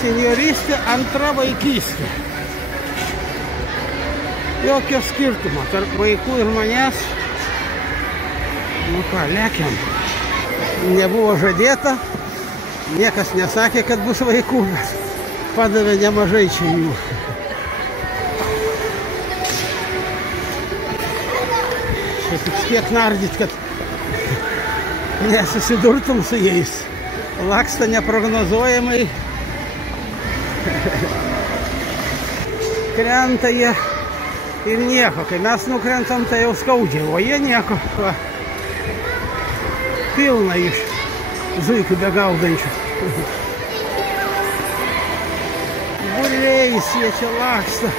Senjoristė, antra vaikystė. Jokio skirtumo tarp vaikų ir manęs. Nu ką, lekiam. Nebuvo žadėta. Niekas nesakė, kad bus vaikų, bet padavė nemažai čia jų. Čia tik tiek nardyt, kad nesusidurtum su jais. Laksta neprognozuojamai. Krenta jie ir nieko. Kai mes nukrentam, tai jau skaudžiai, o jie nieko. Va. Pilna iš zuikių begaudančių. Būriais jie čia laksta.